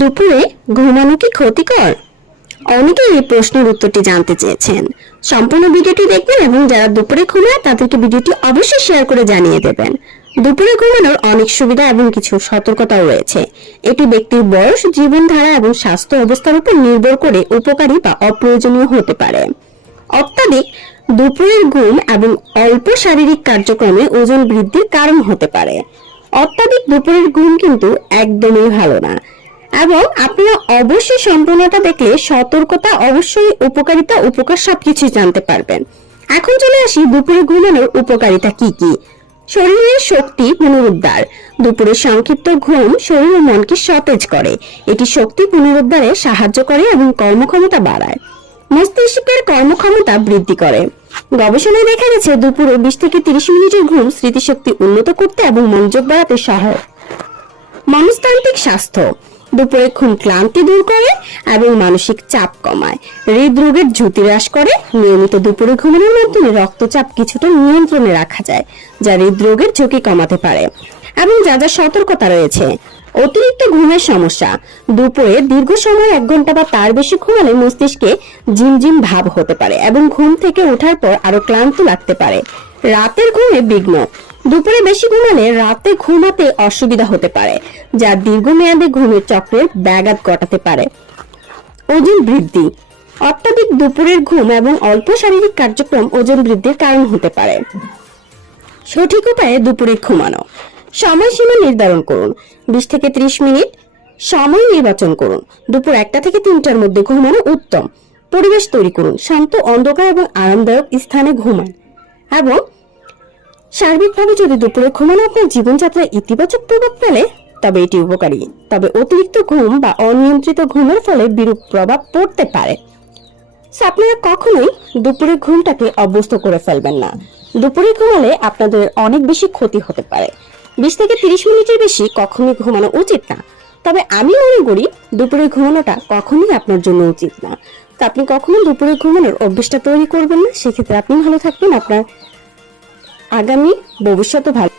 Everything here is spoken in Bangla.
দুপুরে ঘুমানো কি ক্ষতিকর? অনেকেই এই প্রশ্নের উত্তরটি জানতে চেয়েছেন। সম্পূর্ণ ভিডিওটি দেখবেন এবং যারা দুপুরে ঘুমায় তাদেরকে ভিডিওটি অবশ্যই শেয়ার করে জানিয়ে দেবেন। দুপুরে ঘুমানোর অনেক সুবিধা এবং কিছু সতর্কতাও রয়েছে। এটি ব্যক্তির বয়স, জীবনধারা এবং স্বাস্থ্য অবস্থার উপর নির্ভর করে উপকারী বা অপ্রয়োজনীয় হতে পারে। অত্যাধিক দুপুরের ঘুম এবং অল্প শারীরিক কার্যক্রমে ওজন বৃদ্ধির কারণ হতে পারে। অত্যাধিক দুপুরের ঘুম কিন্তু একদমই ভালো না এবং আপনারা অবশ্যই সম্পূর্ণটা দেখলে সতর্কতা, অবশ্যই উপকারিতা, উপকার সবকিছুই জানতে পারবেন। এখন চলে আসি দুপুরে ঘুমানোর উপকারিতা কি কি। শরীরের শক্তি পুনরুদ্ধার। দুপুরে সংক্ষিপ্ত ঘুম শরীর ও মনকে সতেজ করে। এটি শক্তি পুনরুদ্ধারে সাহায্য করে এবং কর্মক্ষমতা বাড়ায়। মস্তিষ্কের কর্মক্ষমতা বৃদ্ধি করে। গবেষণায় দেখা গেছে দুপুরে 20 থেকে 30 মিনিটের ঘুম স্মৃতিশক্তি উন্নত করতে এবং মনোযোগ বাড়াতে সহায়ক। মনস্তান্ত্রিক স্বাস্থ্য। দুপুরে ঘুম ক্লান্তি দূর করে এবং মানসিক চাপ কমায়। হৃদরোগের ঝুঁকি হ্রাস করে। নিয়মিত দুপুরে ঘুমানোর মাধ্যমে রক্তচাপ কিছুটা নিয়ন্ত্রণে রাখা যায়, যা হৃদরোগের ঝুঁকি কমাতে পারে। এবং যা যা সতর্কতা রয়েছে। অতিরিক্ত ঘুমের সমস্যা। দুপুরে দীর্ঘ সময় 1 ঘন্টা বা তার বেশি ঘুমালে মস্তিষ্কে ঝিমঝিম ভাব হতে পারে এবং ঘুম থেকে ওঠার পর আরো ক্লান্ত লাগতে পারে। রাতের ঘুমে বিঘ্ন। দুপুরে বেশি ঘুমালে রাতে ঘুমাতে অসুবিধা হতে পারে, যা দীর্ঘমেয়াদী ঘুমের চক্রের ব্যাঘাত ঘটাতে পারে। ওজন বৃদ্ধি। অত্যাধিক দুপুরের ঘুম এবং অল্প শারীরিক কার্যক্রম ওজন বৃদ্ধির কারণ হতে পারে। সঠিক উপায়ে দুপুরে ঘুমানো। সময়সীমা নির্ধারণ করুন। 20 থেকে 30 মিনিট সময় নির্বাচন করুন। দুপুর 1টা থেকে 3টার মধ্যে ঘুমানো উত্তম। পরিবেশ তৈরি করুন। শান্ত, অন্ধকার এবং আরামদায়ক স্থানে ঘুমান। এবং সার্বিকভাবে যদি দুপুরে ঘুমানো আপনার জীবনযাত্রায় ইতিবাচক প্রভাব ফেলে তবে এটি উপকারী। তবে অতিরিক্ত ঘুম বা অনিয়ন্ত্রিত ঘুমের ফলে বিরূপ প্রভাব পড়তে পারে। আপনারা কখনোই দুপুরে ঘুমটাকে অভ্যস্ত করে ফেলবেন না। দুপুরে ঘুমালে আপনাদের অনেক বেশি ক্ষতি হতে পারে। 20 থেকে 30 মিনিটের বেশি কখনোই ঘুমানো উচিত না। তবে আমি মনে করি দুপুরে ঘুমানোটা কখনোই আপনার জন্য উচিত না। তো আপনি কখনো দুপুরে ঘুমানোর অভ্যেসটা তৈরি করবেন না। সেক্ষেত্রে আপনি ভালো থাকবেন, আপনার আগামী ভবিষ্যৎও ভালো।